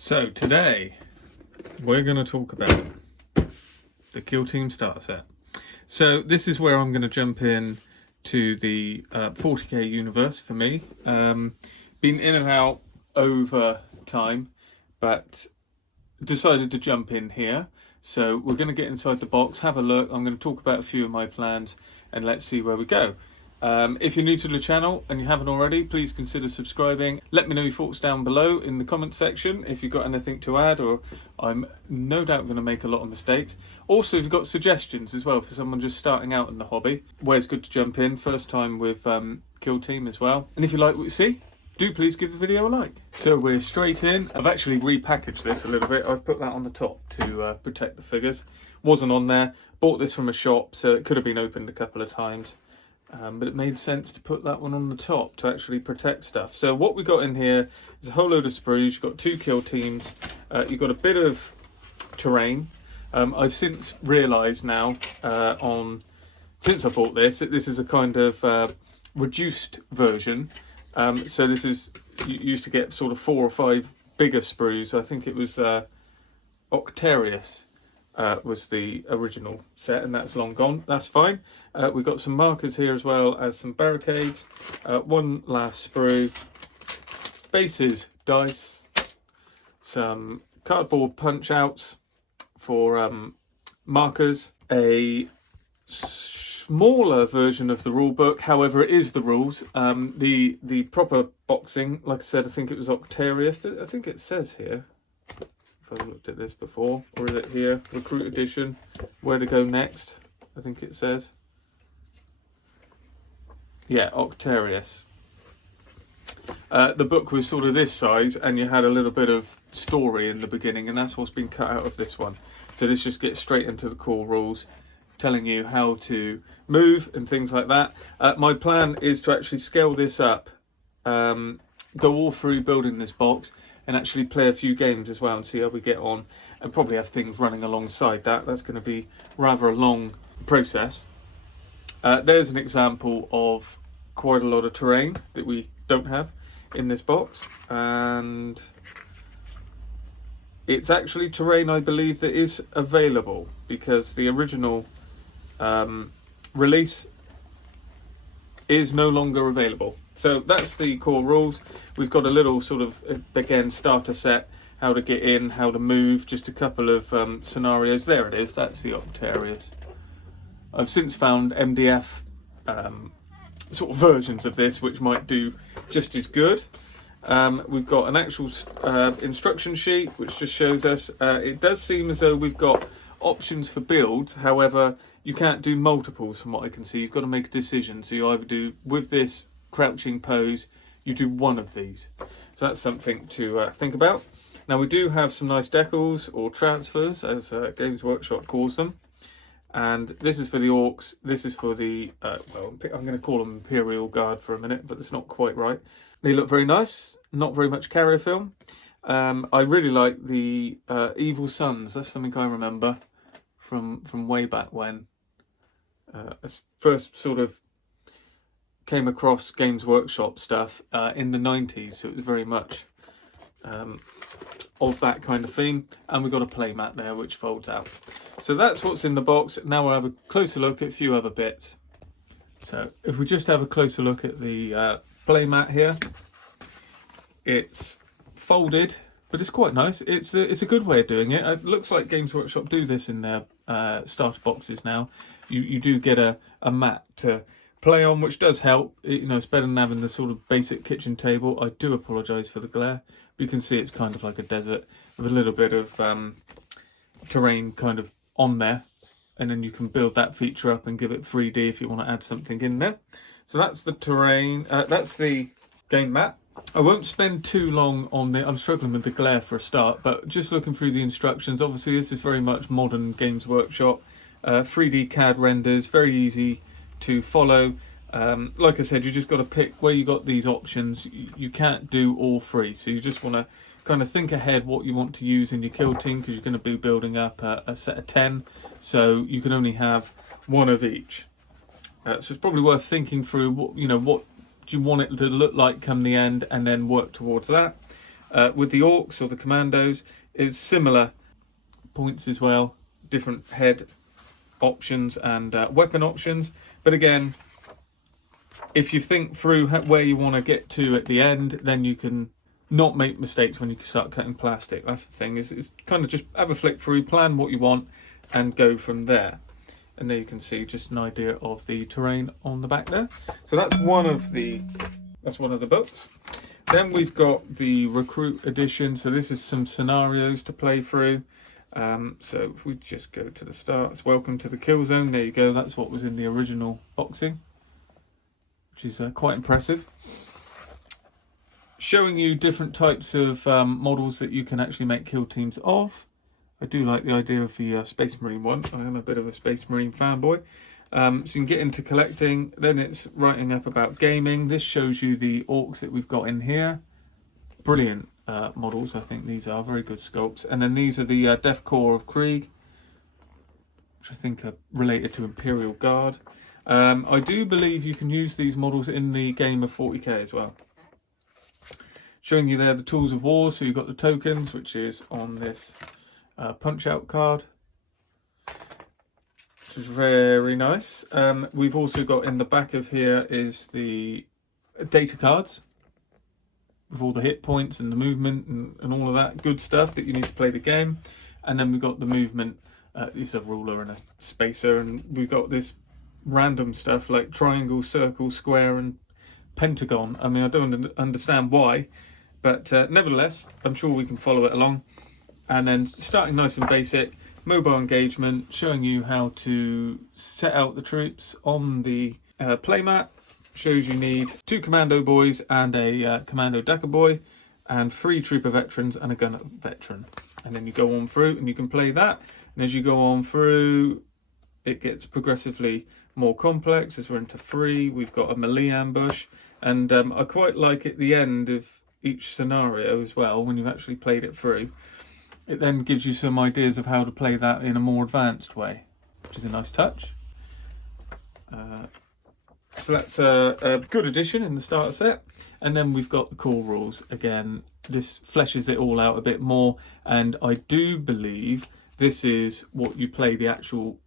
So today we're going to talk about the Kill Team starter set. So this is where I'm going to jump in to the 40k universe for me. Been in and out over time, but decided to jump in here. So we're going to get inside the box, have a look. I'm going to talk about a few of my plans and let's see where we go. If you're new to the channel and you haven't already, please consider subscribing. Let me know your thoughts down below in the comment section if you've got anything to add, or I'm no doubt going to make a lot of mistakes. Also, if you've got suggestions as well for someone just starting out in the hobby, where's good to jump in, first time with Kill Team as well. And if you like what you see, do please give the video a like. So we're straight in. I've actually repackaged this a little bit. I've put that on the top to protect the figures. Wasn't on there. Bought this from a shop, so it could have been opened a couple of times. But it made sense to put that one on the top to actually protect stuff. So what we got in here is a whole load of sprues. You've got 2 kill teams. You've got a bit of terrain. I've since realised now, since I bought this, that this is a kind of reduced version. So this is, you used to get sort of 4 or 5 bigger sprues. I think it was Octarius. Was the original set, and that's long gone. That's fine. We've got some markers here as well as some barricades. One last sprue, bases, dice, some cardboard punch outs for markers, a smaller version of the rule book, however it is the rules. The proper boxing, like I said, I think it was Octarius. I think it says here, if I've looked at this before, or is it here? Recruit edition, where to go next, I think it says. Yeah, Octarius. The book was sort of this size, and you had a little bit of story in the beginning, and that's what's been cut out of this one. So this just gets straight into the core rules, telling you how to move and things like that. My plan is to actually scale this up, go all through building this box, and actually play a few games as well and see how we get on, and probably have things running alongside that. That's going to be rather a long process. There's an example of quite a lot of terrain that we don't have in this box, and it's actually terrain I believe that is available, because the original release is no longer available. So that's the core rules. We've got a little sort of, again, starter set, how to get in, how to move, just a couple of scenarios. There it is, that's the Octarius. I've since found MDF sort of versions of this, which might do just as good. We've got an actual instruction sheet, which just shows us, it does seem as though we've got options for builds, however, you can't do multiples from what I can see. You've got to make a decision, so you either do, with this crouching pose, you do one of these. So that's something to think about. Now we do have some nice decals, or transfers as Games Workshop calls them, and this is for the orcs, this is for the well, I'm going to call them Imperial Guard for a minute, but it's not quite right. They look very nice, not very much carrier film. I really like the Evil Sons. That's something I remember from way back when I first sort of came across Games Workshop stuff in the 90s, so it was very much of that kind of theme. And we've got a play mat there which folds out. So that's what's in the box. Now we'll have a closer look at a few other bits. So if we just have a closer look at the play mat here, it's folded, but it's quite nice. It's a good way of doing it. It looks like Games Workshop do this in their starter boxes now. You do get a mat to play on, which does help. You know, it's better than having the sort of basic kitchen table. I do apologise for the glare, but you can see it's kind of like a desert with a little bit of terrain kind of on there, and then you can build that feature up and give it 3D if you want to add something in there. So that's the terrain, that's the game mat. I won't spend too long on the, I'm struggling with the glare for a start, but just looking through the instructions, obviously this is very much modern Games Workshop, 3D CAD renders, very easy to follow. Like I said, you just got to pick where you got these options. You can't do all 3, so you just want to kind of think ahead what you want to use in your kill team, because you're going to be building up a set of 10, so you can only have 1 of each. So it's probably worth thinking through what, you know, what do you want it to look like come the end, and then work towards that. With the orcs or the commandos, it's similar points as well, different head options and weapon options. But again, if you think through where you want to get to at the end, then you can not make mistakes when you start cutting plastic. That's the thing, is kind of just have a flick through, plan what you want, and go from there. And there you can see just an idea of the terrain on the back there. So that's one of the books. Then we've got the Recruit edition. So this is some scenarios to play through. So if we just go to the start, it's Welcome to the Kill Zone. There you go. That's what was in the original boxing, which is quite impressive. Showing you different types of models that you can actually make kill teams of. I do like the idea of the Space Marine one. I am a bit of a Space Marine fanboy. So you can get into collecting. Then it's writing up about gaming. This shows you the orcs that we've got in here. Brilliant models, I think these are very good sculpts. And then these are the Death Corps of Krieg, which I think are related to Imperial Guard. I do believe you can use these models in the game of 40k as well. Showing you there the Tools of War. So you've got the tokens, which is on this punch out card, which is very nice. We've also got in the back of here is the data cards with all the hit points and the movement and all of that good stuff that you need to play the game. And then we've got the movement. It's a ruler and a spacer, and we've got this random stuff like triangle, circle, square and pentagon. I mean, I don't understand why, but nevertheless, I'm sure we can follow it along. And then starting nice and basic, mobile engagement, showing you how to set out the troops on the playmat. Shows you need 2 commando boys and a commando Dakka boy, and 3 trooper veterans and a gunner veteran. And then you go on through and you can play that. And as you go on through, it gets progressively more complex. As we're into 3, we've got a melee ambush. And I quite like at the end of each scenario as well, when you've actually played it through, it then gives you some ideas of how to play that in a more advanced way, which is a nice touch. So that's a good addition in the starter set. And then we've got the core rules. Again, this fleshes it all out a bit more. And I do believe this is what you play the actual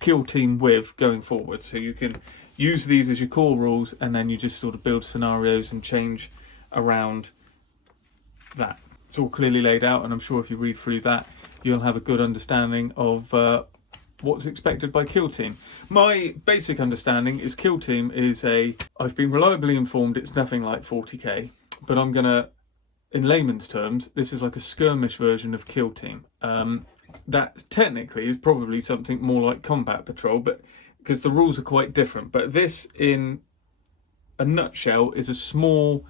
kill team with going forward. So you can use these as your core rules, and then you just sort of build scenarios and change around that. It's all clearly laid out, and I'm sure if you read through that, you'll have a good understanding of what's expected by Kill Team. My basic understanding is Kill Team is I've been reliably informed it's nothing like 40k, but I'm gonna, in layman's terms, this is like a skirmish version of Kill Team. That technically is probably something more like Combat Patrol, but because the rules are quite different. But this, in a nutshell, is a small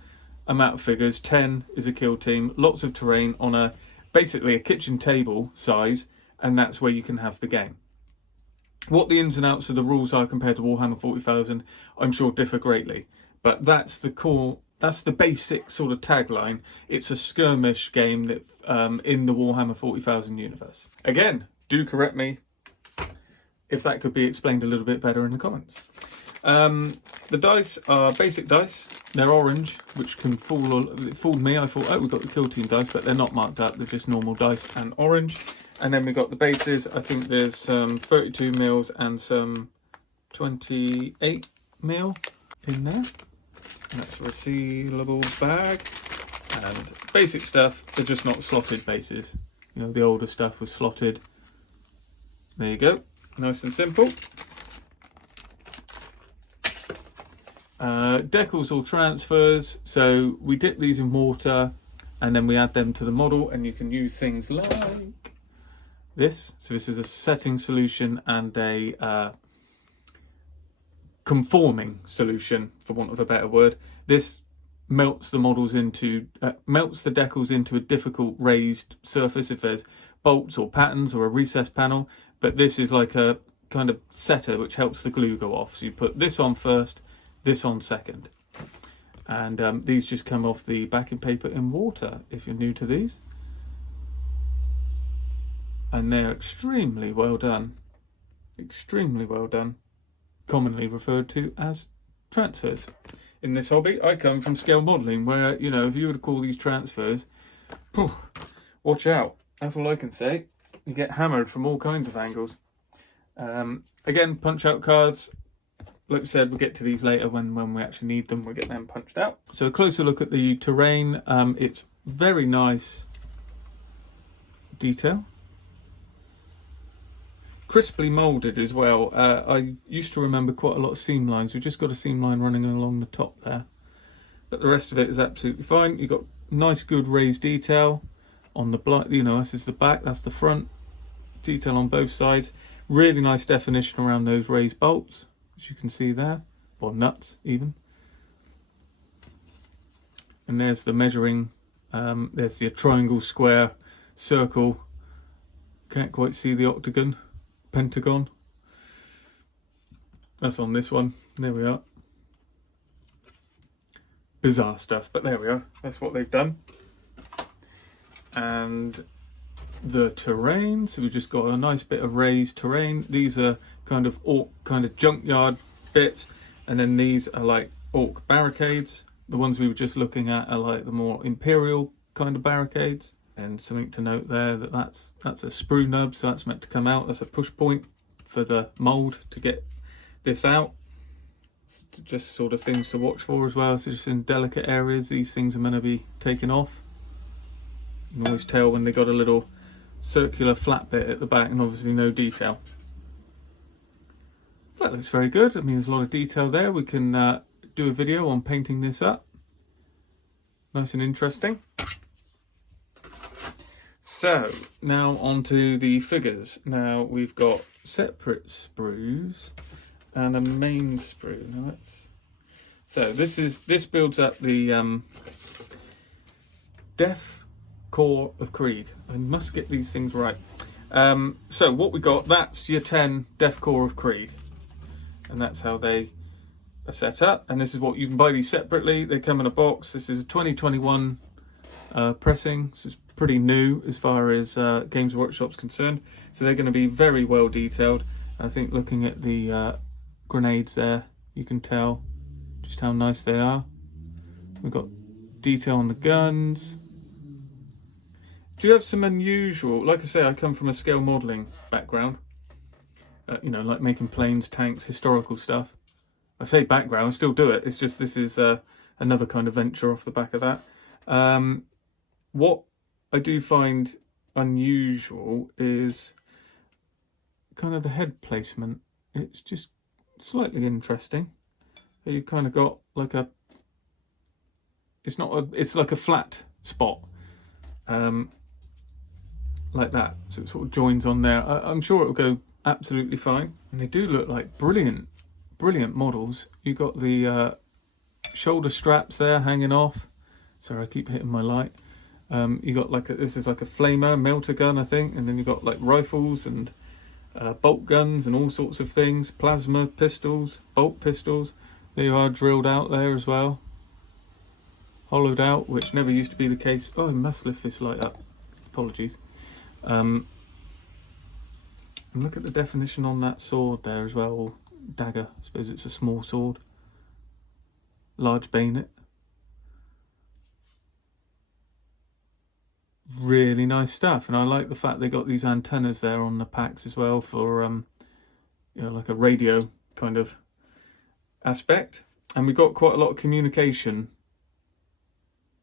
amount of figures. 10 is a kill team, lots of terrain on basically a kitchen table size, and that's where you can have the game. What the ins and outs of the rules are compared to Warhammer 40,000, I'm sure differ greatly, but that's the core, that's the basic sort of tagline. It's a skirmish game that in the Warhammer 40,000 universe. Again, do correct me if that could be explained a little bit better in the comments. The dice are basic dice. They're orange, which can fool. It fooled me. I thought, oh, we've got the kill team dice, but they're not marked up. They're just normal dice and orange. And then we've got the bases. I think there's some 32 mils and some 28 mil in there. And that's a resealable bag. And basic stuff, they're just not slotted bases. You know, the older stuff was slotted. There you go. Nice and simple. Decals or transfers, so we dip these in water and then we add them to the model, and you can use things like this. So this is a setting solution and a conforming solution, for want of a better word. This melts the models into melts the decals into a difficult raised surface if there's bolts or patterns or a recessed panel, but this is like a kind of setter which helps the glue go off. So you put this on first, this on second, and these just come off the backing paper in water if you're new to these, and they're extremely well done, commonly referred to as transfers. in this hobby. I come from scale modelling, where, you know, if you were to call these transfers, whew, watch out. That's all I can say. You get hammered from all kinds of angles. Again, punch out cards. Like we said, we'll get to these later when we actually need them. We'll get them punched out. So a closer look at the terrain. It's very nice detail. Crisply moulded as well. I used to remember quite a lot of seam lines. We've just got a seam line running along the top there. But the rest of it is absolutely fine. You've got nice, good raised detail on the black. You know, this is the back, that's the front. Detail on both sides. Really nice definition around those raised bolts, as you can see there, or nuts even. And there's the measuring. There's the triangle, square, circle. Can't quite see the octagon, pentagon. That's on this one. There we are. Bizarre stuff, but there we are. That's what they've done. And the terrain, so we've just got a nice bit of raised terrain. These are kind of orc, kind of junkyard bits, and then these are like orc barricades. The ones we were just looking at are like the more imperial kind of barricades. And something to note there, that's a sprue nub, so that's meant to come out. That's a push point for the mold to get this out. Just sort of things to watch for as well. So just in delicate areas, these things are meant to be taken off. You can always tell when they got a little circular flat bit at the back, and obviously no detail. That looks very good. I mean, there's a lot of detail there. We can do a video on painting this up. Nice and interesting. So now onto the figures. Now we've got separate sprues and a main sprue. Now this builds up the Death Core of Creed. I must get these things right. So what we got, that's your 10 Death Core of Creed, and that's how they are set up. And this is what you can buy these separately. They come in a box. This is a 2021 pressing. So it's pretty new as far as Games Workshop's concerned. So they're going to be very well detailed. I think looking at the grenades there, you can tell just how nice they are. We've got detail on the guns. Do you have some unusual, like I say, I come from a scale modelling background, you know, like making planes, tanks, historical stuff. I say background, I still do it. It's just this is another kind of venture off the back of that. What I do find unusual is kind of the head placement. It's just slightly interesting. You kind of got like a, it's like a flat spot. Like that, so it sort of joins on there. I'm sure it'll go absolutely fine, and they do look like brilliant models. You got the shoulder straps there hanging off. Sorry, I keep hitting my light. You got like this is like a flamer melter gun, I think, and then you got like rifles and bolt guns and all sorts of things, plasma pistols, bolt pistols. They are drilled out there as well, hollowed out, which never used to be the case. Oh, I must lift this light up. Apologies. And look at the definition on that sword there as well, or dagger. I suppose it's a small sword. Large bayonet. Really nice stuff, and I like the fact they got these antennas there on the packs as well for you know, like a radio kind of aspect. And we got quite a lot of communication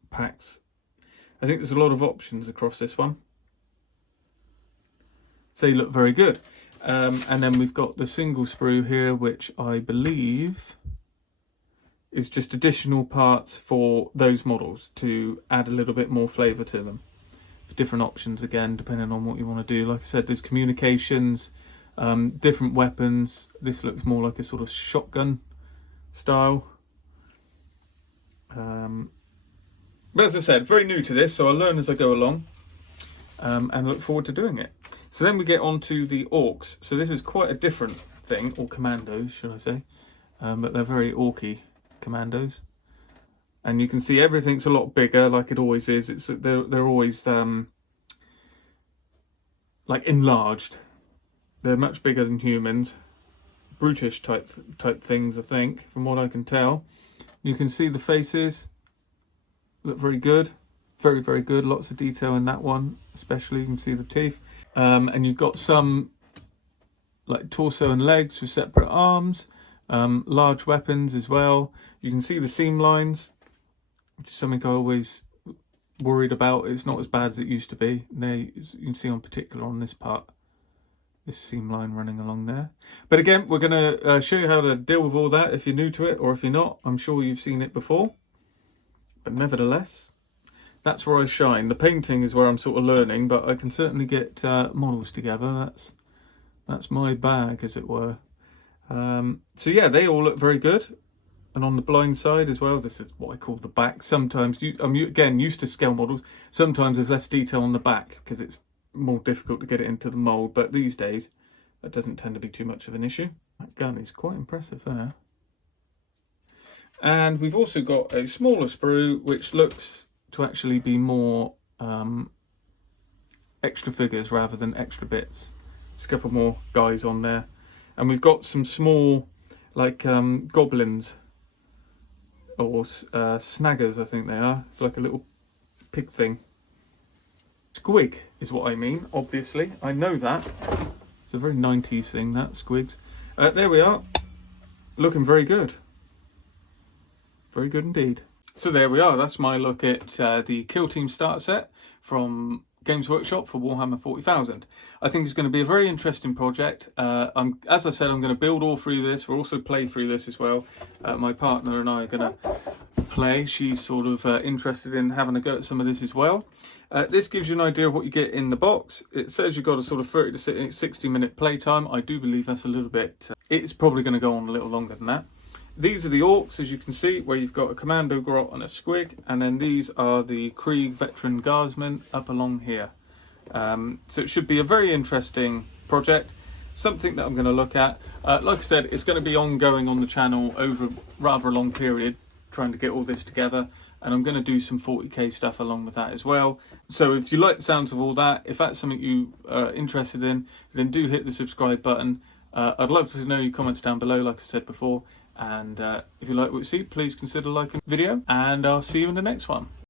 packs. I think there's a lot of options across this one. So they look very good. And then we've got the single sprue here, which I believe is just additional parts for those models to add a little bit more flavour to them. For different options, again, depending on what you want to do. Like I said, there's communications, different weapons. This looks more like a sort of shotgun style. But as I said, very new to this, so I'll learn as I go along, and look forward to doing it. So then we get on to the orcs. So this is quite a different thing, or commandos, should I say. But they're very orky commandos. And you can see everything's a lot bigger, like it always is. They're always like enlarged. They're much bigger than humans. Brutish type things, I think, from what I can tell. You can see the faces look very good. Very, very good. Lots of detail in that one, especially you can see the teeth. And you've got some like torso and legs with separate arms, large weapons as well. You can see the seam lines, which is something I always worried about. It's not as bad as it used to be. You can see on particular on this part, this seam line running along there. But again, we're going to show you how to deal with all that if you're new to it, or if you're not. I'm sure you've seen it before, but nevertheless, that's where I shine. The painting is where I'm sort of learning, but I can certainly get models together. That's my bag, as it were. So yeah, they all look very good. And on the blind side as well, this is what I call the back. Sometimes, I'm again used to scale models. Sometimes there's less detail on the back because it's more difficult to get it into the mould. But these days, that doesn't tend to be too much of an issue. That gun is quite impressive there. And we've also got a smaller sprue, which looks to actually be more extra figures rather than extra bits. There's a couple more guys on there. And we've got some small, like goblins, or snaggers, I think they are. It's like a little pig thing. Squig is what I mean, obviously. I know that. It's a very 90s thing, that, squigs. There we are. Looking very good. Very good indeed. So there we are. That's my look at the Kill Team starter set from Games Workshop for Warhammer 40,000. I think it's going to be a very interesting project. As I said, I'm going to build all through this. We'll also play through this as well. My partner and I are going to play. She's sort of interested in having a go at some of this as well. This gives you an idea of what you get in the box. It says you've got a sort of 30 to 60 minute playtime. I do believe that's a little bit... it's probably going to go on a little longer than that. These are the orcs, as you can see, where you've got a commando grot and a squig, and then these are the Krieg veteran guardsmen up along here. So it should be a very interesting project, something that I'm going to look at. Like I said, it's going to be ongoing on the channel over rather a long period, trying to get all this together, and I'm going to do some 40k stuff along with that as well. So if you like the sounds of all that, if that's something you are interested in, then do hit the subscribe button. I'd love to know your comments down below, like I said before. And if you like what you see, please consider liking the video, and I'll see you in the next one.